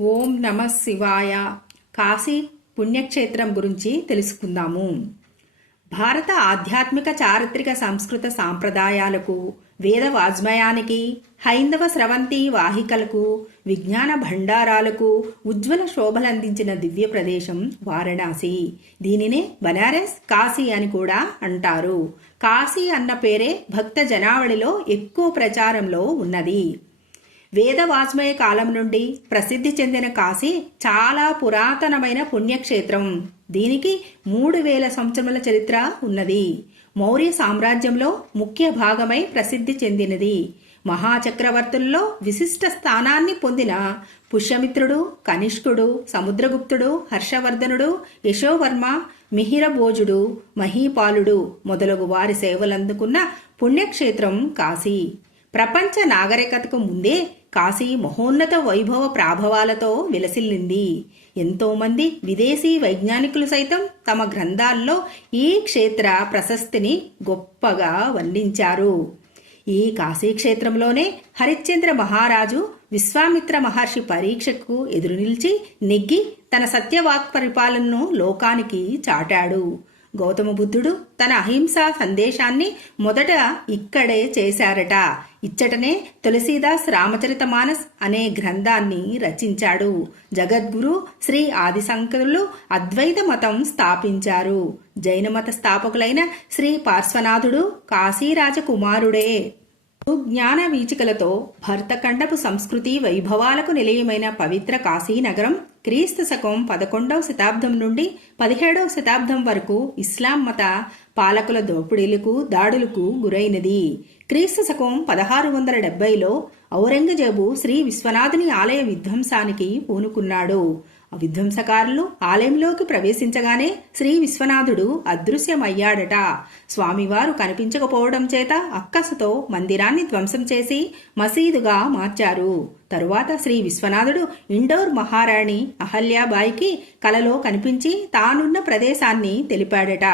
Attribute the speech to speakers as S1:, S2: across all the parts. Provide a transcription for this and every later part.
S1: ఓం నమ శివాయ. కాశీ పుణ్యక్షేత్రం గురించి తెలుసుకుందాము. భారత ఆధ్యాత్మిక చారిత్రక సంస్కృత సాంప్రదాయాలకు వేద వాజ్మయానికి హైందవ స్రవంతి వాహికలకు విజ్ఞాన భండారాలకు ఉజ్వల శోభలందించిన దివ్య ప్రదేశం వారణాసి. దీనినే బనారస్ కాశీ అని కూడా అంటారు. కాశీ అన్న పేరే భక్త జనావళిలో ఎక్కువ ప్రచారంలో ఉన్నది. వేద వాజ్మయ కాలం నుండి ప్రసిద్ధి చెందిన కాశీ చాలా పురాతనమైన పుణ్యక్షేత్రం. దీనికి మూడు వేల సంవత్సరముల చరిత్ర ఉన్నది. మౌర్య సామ్రాజ్యంలో ముఖ్య భాగమై ప్రసిద్ధి చెందినది. మహాచక్రవర్తుల్లో విశిష్ట స్థానాన్ని పొందిన పుష్యమిత్రుడు కనిష్కుడు సముద్రగుప్తుడు హర్షవర్ధనుడు యశోవర్మ మిహిరభోజుడు మహీపాలుడు మొదలగు వారి సేవలందుకున్న పుణ్యక్షేత్రం కాశీ. ప్రపంచ నాగరికతకు ముందే కాశీ మహోన్నత వైభవ ప్రాభవాలతో విలసిల్లింది. ఎంతోమంది విదేశీ వైజ్ఞానికులు సైతం తమ గ్రంథాల్లో ఈ క్షేత్ర ప్రశస్తిని గొప్పగా వర్ణించారు. ఈ కాశీక్షేత్రంలోనే హరిశ్చంద్ర మహారాజు విశ్వామిత్ర మహర్షి పరీక్షకు ఎదురు నిలిచి నెగ్గి తన సత్యవాక్ పరిపాలనను లోకానికి చాటాడు. గౌతమ బుద్ధుడు తన అహింసా సందేశాన్ని మొదట ఇక్కడే చేశారట. ఇచ్చటనే తులసీదాస్ రామచరిత మానస్ అనే గ్రంథాన్ని రచించాడు. జగద్గురు శ్రీ ఆదిశంకరులు అద్వైత మతం స్థాపించారు. జైన మత స్థాపకులైన శ్రీ పార్శ్వనాథుడు కాశీరాజకుమారుడే. జ్ఞాన వీచికలతో భర్తఖండపు సంస్కృతి వైభవాలకు నిలయమైన పవిత్ర కాశీనగరం క్రీస్తు శకం పదకొండవ శతాబ్దం నుండి పదిహేడవ శతాబ్దం వరకు ఇస్లాం మత పాలకుల దోపిడీలకు దాడులకు గురైనది. క్రీస్తు శకం పదహారు వందల డెబ్బైలో ఔరంగజేబు శ్రీ విశ్వనాథుని ఆలయ విధ్వంసానికి పూనుకున్నాడు. విధ్వంసకారులు ఆలయంలోకి ప్రవేశించగానే శ్రీ విశ్వనాథుడు అదృశ్యమయ్యాడట. స్వామివారు కనిపించకపోవడం చేత అక్కసుతో మందిరాన్ని ధ్వంసం చేసి మసీదుగా మార్చారు. తరువాత శ్రీ విశ్వనాథుడు ఇండోర్ మహారాణి అహల్యాబాయికి కలలో కనిపించి తానున్న ప్రదేశాన్ని తెలిపాడట.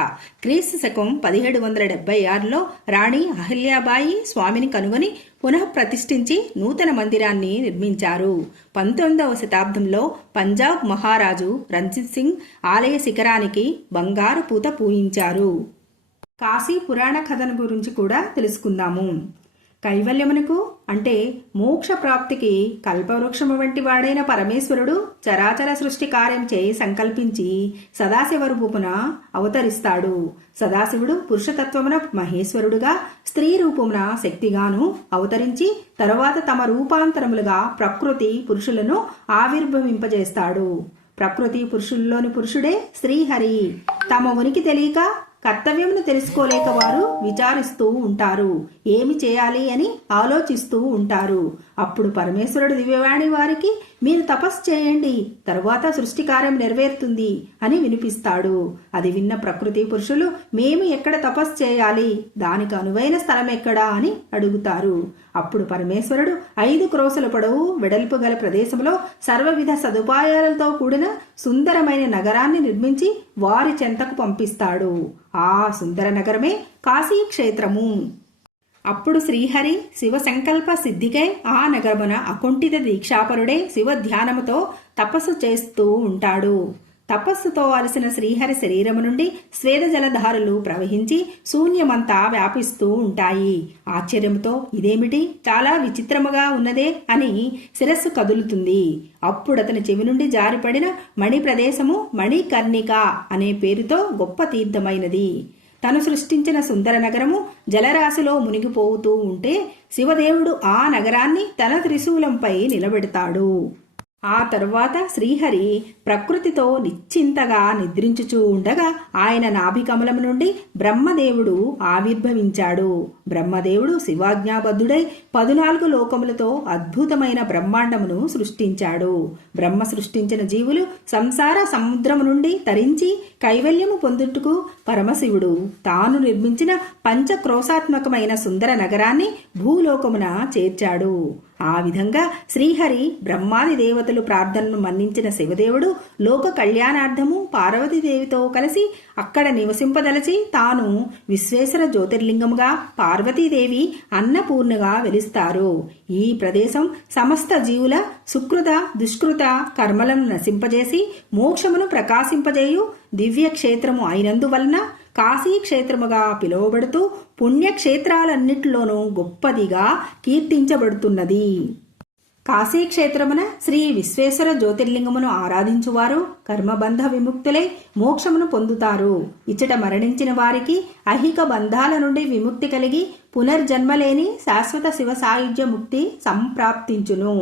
S1: క్రీస్తు శకం పదిహేడు వందల డెబ్బై ఆరులో రాణి అహల్యాబాయి స్వామిని కనుగొని పునః ప్రతిష్ఠించి నూతన మందిరాన్ని నిర్మించారు. పంతొమ్మిదవ శతాబ్దంలో పంజాబ్ మహారాజు రంజిత్ సింగ్ ఆలయ శిఖరానికి బంగారు పూత పూయించారు. కాశీ పురాణ కథను గురించి కూడా తెలుసుకుందాము. కైవల్యమునకు అంటే మోక్ష ప్రాప్తికి కల్పవృక్షము వంటి వాడైన పరమేశ్వరుడు చరాచర సృష్టి కార్యం చేయి సంకల్పించి సదాశివ రూపున అవతరిస్తాడు. సదాశివుడు పురుషతత్వమున మహేశ్వరుడుగా స్త్రీ రూపమున శక్తిగాను అవతరించి తరువాత తమ రూపాంతరములుగా ప్రకృతి పురుషులను ఆవిర్భవింపజేస్తాడు. ప్రకృతి పురుషుల్లోని పురుషుడే శ్రీహరి. తమ ఉనికి తెలియక కర్తవ్యమును తెలుసుకోలేక వారు విచారిస్తూ ఉంటారు. ఏమి చేయాలి అని ఆలోచిస్తూ ఉంటారు. అప్పుడు పరమేశ్వరుడు దివ్యవాణి వారికి మీరు తపస్సు చేయండి తరువాత సృష్టి కార్యం నెరవేరుతుంది అని వినిపిస్తాడు. అది విన్న ప్రకృతి పురుషులు మేము ఎక్కడ తపస్సు చేయాలి? దానికి అనువైన స్థలం ఎక్కడా అని అడుగుతారు. అప్పుడు పరమేశ్వరుడు ఐదు క్రోసుల పొడవు వెడల్పు గల ప్రదేశంలో సర్వవిధ సదుపాయాలతో కూడిన సుందరమైన నగరాన్ని నిర్మించి వారి చెంతకు పంపిస్తాడు. ఆ సుందర నగరమే కాశీక్షేత్రము. అప్పుడు శ్రీహరి శివ సంకల్ప సిద్ధికై ఆ నగరమున అకుంఠిత దీక్షాపరుడే శివ ధ్యానముతో తపస్సు చేస్తూ ఉంటాడు. తపస్సుతో అలసిన శ్రీహరి శరీరము నుండి స్వేదజలధారులు ప్రవహించి శూన్యమంతా వ్యాపిస్తూ ఉంటాయి. ఆశ్చర్యంతో ఇదేమిటి? చాలా విచిత్రముగా ఉన్నదే అని శిరస్సు కదులుతుంది. అప్పుడు అతని చెవి నుండి జారిపడిన మణి ప్రదేశము మణికర్ణిక అనే పేరుతో గొప్ప తీర్థమైనది. తను సృష్టించిన సుందర నగరము జలరాశిలో మునిగిపోతూ ఉంటే శివదేవుడు ఆ నగరాన్ని తన త్రిశూలంపై నిలబెడతాడు. ఆ తరువాత శ్రీహరి ప్రకృతితో నిశ్చింతగా నిద్రించుచూ ఉండగా ఆయన నాభికమలం నుండి బ్రహ్మదేవుడు ఆవిర్భవించాడు. బ్రహ్మదేవుడు శివాజ్ఞాబద్ధుడై పదునాలుగు లోకములతో అద్భుతమైన బ్రహ్మాండమును సృష్టించాడు. బ్రహ్మ సృష్టించిన జీవులు సంసార సముద్రము నుండి తరించి కైవల్యము పొందుటకు పరమశివుడు. తాను నిర్మించిన పంచక్రోశాత్మకమైన సుందర నగరాన్ని భూలోకమున చేర్చాడు. ఆ విధంగా శ్రీహరి బ్రహ్మాది దేవతలు ప్రార్థనను మన్నించిన శివదేవుడు లోక కళ్యాణార్థము పార్వతీదేవితో కలిసి అక్కడ నివసింపదలచి తాను విశ్వేశ్వర జ్యోతిర్లింగముగా పార్వతీదేవి అన్నపూర్ణగా వెలుస్తారు. ఈ ప్రదేశం సమస్త జీవుల సుకృత దుష్కృత కర్మలను నశింపజేసి మోక్షమును ప్రకాశింపజేయు దివ్య క్షేత్రము అయినందువలన కాశీ క్షేత్రముగా పిలువబడుతూ పుణ్యక్షేత్రాలన్నిటిలోనూ గొప్పదిగా కీర్తించబడుతున్నది. కాశీక్షేత్రమున శ్రీ విశ్వేశ్వర జ్యోతిర్లింగమును ఆరాధించువారు కర్మబంధ విముక్తులై మోక్షమును పొందుతారు. ఇచ్చట మరణించిన వారికి అహిక బంధాల నుండి విముక్తి కలిగి పునర్జన్మలేని శాశ్వత శివ సాయుధ్య ముక్తి సంప్రాప్తించును.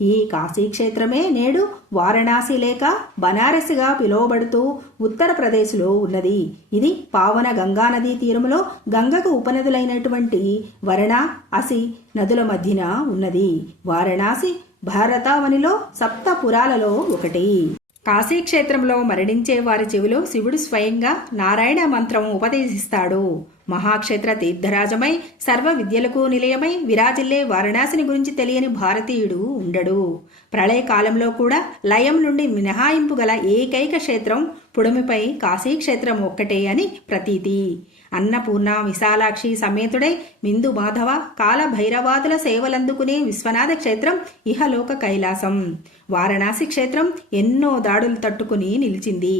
S1: ఈ కాశీక్షేత్రమే నేడు వారణాసి లేక బనారసిగా పిలువబడుతూ ఉత్తరప్రదేశ్లో ఉన్నది. ఇది పావన గంగా నదీ తీరములో గంగకు ఉపనదులైనటువంటి వరణ అసి నదుల మధ్యన ఉన్నది. వారణాసి భారతావనిలో సప్త పురాలలో ఒకటి. కాశీక్షేత్రంలో మరణించే వారి చెవిలో శివుడు స్వయంగా నారాయణ మంత్రం ఉపదేశిస్తాడు. మహాక్షేత్ర తీర్థరాజమై సర్వ విద్యలకు నిలయమై విరాజిల్లే వారణాసిని గురించి తెలియని భారతీయుడు ఉండడు. ప్రళయకాలంలో కూడా లయం నుండి మినహాయింపు గల ఏకైక క్షేత్రం పుడమిపై కాశీక్షేత్రం ఒక్కటే అని ప్రతీతి. అన్నపూర్ణ విశాలాక్షి సమేతుడై మిందు మాధవ కాల భైరవాదుల సేవలందుకునే విశ్వనాథ క్షేత్రం ఇహలోక కైలాసం. వారణాసి క్షేత్రం ఎన్నో దాడులు తట్టుకుని నిలిచింది.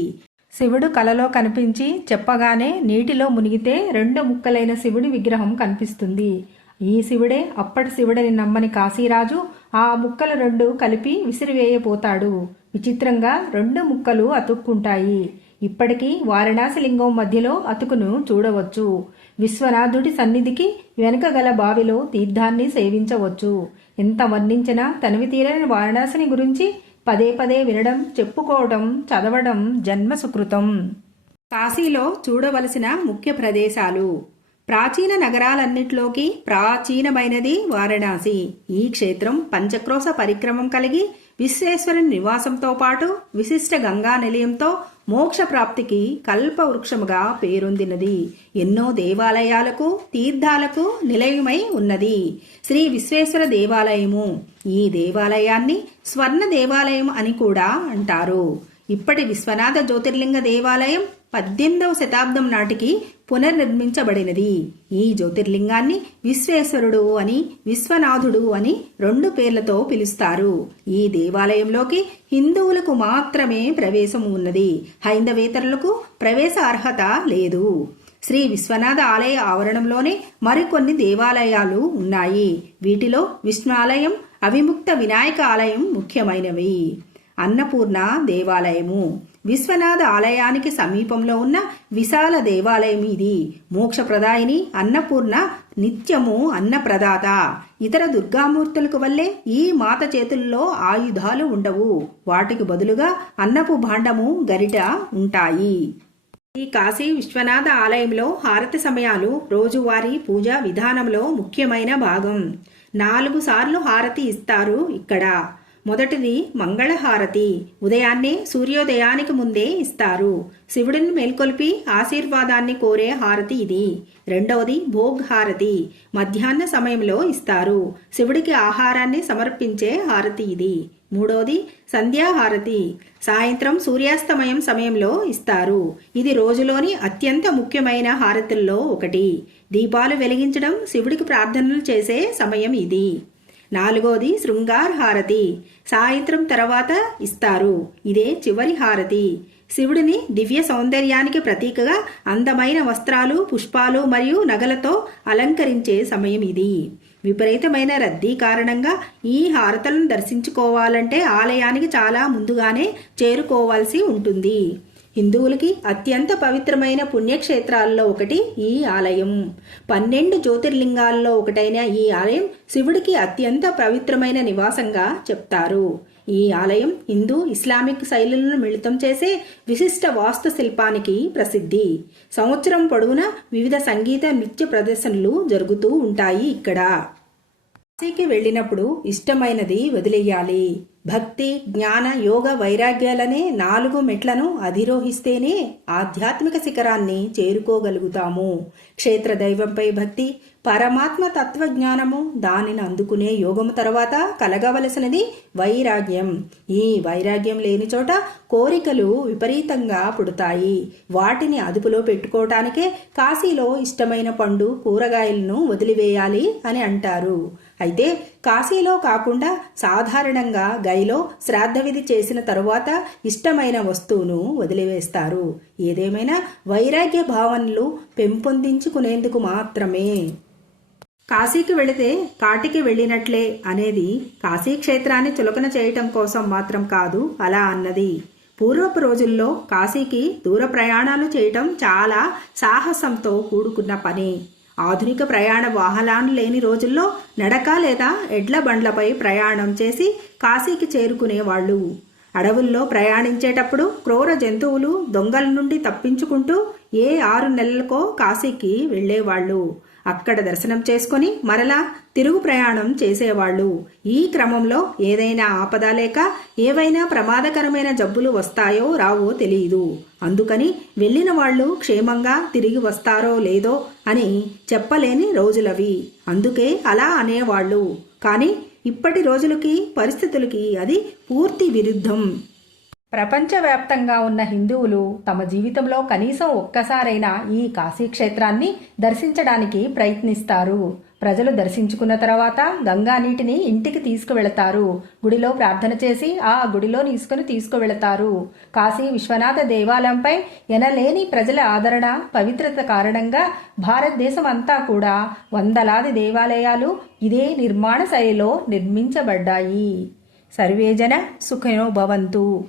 S1: శివుడు కలలో కనిపించి చెప్పగానే నీటిలో మునిగితే రెండు ముక్కలైన శివుడి విగ్రహం కనిపిస్తుంది. ఈ శివుడే అప్పటి శివుడని నమ్మని కాశీరాజు ఆ ముక్కలు రెండు కలిపి విసిరివేయపోతాడు విచిత్రంగా రెండు ముక్కలు అతుక్కుంటాయి. ఇప్పటికీ వారణాసి లింగం మధ్యలో అతుకును చూడవచ్చు. విశ్వనాథుడి సన్నిధికి వెనుక గల బావిలో తీర్థాన్ని సేవించవచ్చు. ఎంత వర్ణించినా తనివి తీరని వారణాసిని గురించి పదే పదే వినడం చెప్పుకోవడం చదవడం జన్మ సుకృతం కాశీలో చూడవలసిన ముఖ్య ప్రదేశాలు. ప్రాచీన నగరాలన్నిట్లోకి ప్రాచీనమైనది వారణాసి. ఈ క్షేత్రం పంచక్రోశ పరిక్రమం కలిగి విశ్వేశ్వరుని నివాసంతో పాటు విశిష్ట గంగా నిలయంతో మోక్ష ప్రాప్తికి కల్పవృక్షముగా పేరొందినది. ఎన్నో దేవాలయాలకు తీర్థాలకు నిలయమై ఉన్నది. శ్రీ విశ్వేశ్వర దేవాలయము. ఈ దేవాలయాన్ని స్వర్ణ దేవాలయం అని కూడా అంటారు. ఇప్పటి విశ్వనాథ జ్యోతిర్లింగ దేవాలయం పద్దెనిమిదవ శతాబ్దం నాటికి పునర్నిర్మించబడినది. ఈ జ్యోతిర్లింగాన్ని విశ్వేశ్వరుడు అని విశ్వనాథుడు అని రెండు పేర్లతో పిలుస్తారు. ఈ దేవాలయంలోకి హిందువులకు మాత్రమే ప్రవేశం ఉన్నది. హైందవేతరులకు ప్రవేశ అర్హత లేదు. శ్రీ విశ్వనాథ ఆలయ ఆవరణంలోనే మరికొన్ని దేవాలయాలు ఉన్నాయి. వీటిలో విష్ణుఆలయం అవిముక్త వినాయక ఆలయం ముఖ్యమైనవి. అన్నపూర్ణ దేవాలయము. విశ్వనాథ ఆలయానికి సమీపంలో ఉన్న విశాల దేవాలయం ఇది. మోక్షప్రదాయిని అన్నపూర్ణ నిత్యము అన్నప్రదాత. ఇతర దుర్గామూర్తులకు వల్లే ఈ మాత చేతుల్లో ఆయుధాలు ఉండవు. వాటికి బదులుగా అన్నపు భాండము గరిట ఉంటాయి. ఈ కాశీ విశ్వనాథ ఆలయంలో హారతి సమయాలు రోజువారీ పూజా విధానంలో ముఖ్యమైన భాగం. నాలుగు సార్లు హారతి ఇస్తారు ఇక్కడ. మొదటిది మంగళహారతి. ఉదయాన్నే సూర్యోదయానికి ముందే ఇస్తారు. శివుడిని మేల్కొల్పి ఆశీర్వాదాన్ని కోరే హారతి ఇది. రెండవది భోగ్ హారతి మధ్యాహ్న సమయంలో ఇస్తారు. శివుడికి ఆహారాన్ని సమర్పించే హారతి ఇది. మూడవది సంధ్యాహారతి. సాయంత్రం సూర్యాస్తమయం సమయంలో ఇస్తారు. ఇది రోజులోని అత్యంత ముఖ్యమైన హారతుల్లో ఒకటి. దీపాలు వెలిగించడం శివుడికి ప్రార్థనలు చేసే సమయం ఇది. నాలుగోది శృంగార్ హారతి. సాయంత్రం తర్వాత ఇస్తారు. ఇదే చివరి హారతి. శివుడిని దివ్య సౌందర్యానికి ప్రతీకగా అందమైన వస్త్రాలు పుష్పాలు మరియు నగలతో అలంకరించే సమయం ఇది. విపరీతమైన రద్దీ కారణంగా ఈ హారతలను దర్శించుకోవాలంటే ఆలయానికి చాలా ముందుగానే చేరుకోవాల్సి ఉంటుంది. హిందువులకి అత్యంత పవిత్రమైన పుణ్యక్షేత్రాల్లో ఒకటి ఈ ఆలయం. పన్నెండు జ్యోతిర్లింగాల్లో ఒకటైన ఈ ఆలయం శివుడికి అత్యంత పవిత్రమైన నివాసంగా చెప్తారు. ఈ ఆలయం హిందూ ఇస్లామిక్ శైలులను మిళితం చేసే విశిష్ట వాస్తు శిల్పానికి ప్రసిద్ధి. సంవత్సరం పొడవునా వివిధ సంగీత నృత్య ప్రదర్శనలు జరుగుతూ ఉంటాయి ఇక్కడ. కాశీకి వెళ్ళినప్పుడు ఇష్టమైనది వదిలేయాలి. భక్తి జ్ఞాన యోగ వైరాగ్యాలనే నాలుగు మెట్లను అధిరోహిస్తేనే ఆధ్యాత్మిక శిఖరాన్ని చేరుకోగలుగుతాము. క్షేత్ర దైవంపై భక్తి పరమాత్మ తత్వజ్ఞానము దానిని అందుకునే యోగము తర్వాత కలగవలసినది వైరాగ్యం. ఈ వైరాగ్యం లేని చోట కోరికలు విపరీతంగా పుడతాయి. వాటిని అదుపులో పెట్టుకోవటానికే కాశీలో ఇష్టమైన పండు కూరగాయలను వదిలివేయాలి అని అంటారు. అయితే కాశీలో కాకుండా సాధారణంగా గైలో శ్రాద్ధ విధి చేసిన తరువాత ఇష్టమైన వస్తువును వదిలివేస్తారు. ఏదేమైనా వైరాగ్య భావనలు పెంపొందించుకునేందుకు మాత్రమే. కాశీకి వెళితే కాటికి వెళ్ళినట్లే అనేది కాశీ క్షేత్రాన్ని చులకన చేయటం కోసం మాత్రం కాదు అలా అన్నది. పూర్వపు రోజుల్లో కాశీకి దూర ప్రయాణాలు చేయటం చాలా సాహసంతో కూడుకున్న పని. ఆధునిక ప్రయాణ వాహనాలు లేని రోజుల్లో నడక లేదా ఎడ్ల బండ్లపై ప్రయాణం చేసి కాశీకి చేరుకునేవాళ్ళు. అడవుల్లో ప్రయాణించేటప్పుడు క్రూర జంతువులు దొంగల నుండి తప్పించుకుంటూ ఏ ఆరు నెలలకో కాశీకి వెళ్ళేవాళ్ళు. అక్కడ దర్శనం చేసుకొని మరలా తిరుగు ప్రయాణం చేసేవాళ్ళు. ఈ క్రమంలో ఏదైనా ఆపద లేక ఏవైనా ప్రమాదకరమైన జబ్బులు వస్తాయో రావో తెలియదు అందుకని వెళ్ళిన వాళ్ళు క్షేమంగా తిరిగి వస్తారో లేదో అని చెప్పలేని రోజులవి. అందుకే అలా అనేవాళ్ళు. కానీ ఇప్పటి రోజులకి పరిస్థితులకి అది పూర్తి విరుద్ధం. ప్రపంచవ్యాప్తంగా ఉన్న హిందువులు తమ జీవితంలో కనీసం ఒక్కసారైనా ఈ కాశీ క్షేత్రాన్ని దర్శించడానికి ప్రయత్నిస్తారు. ప్రజలు దర్శించుకున్న తర్వాత గంగా నీటిని ఇంటికి తీసుకువెళతారు. గుడిలో ప్రార్థన చేసి ఆ గుడిలో తీసుకుని తీసుకువెళతారు. కాశీ విశ్వనాథ దేవాలయంపై ఎనలేని ప్రజల ఆదరణ పవిత్రత కారణంగా భారతదేశం అంతా కూడా వందలాది దేవాలయాలు ఇదే నిర్మాణ శైలిలో నిర్మించబడ్డాయి. సర్వేజన సుఖనో భవంతు.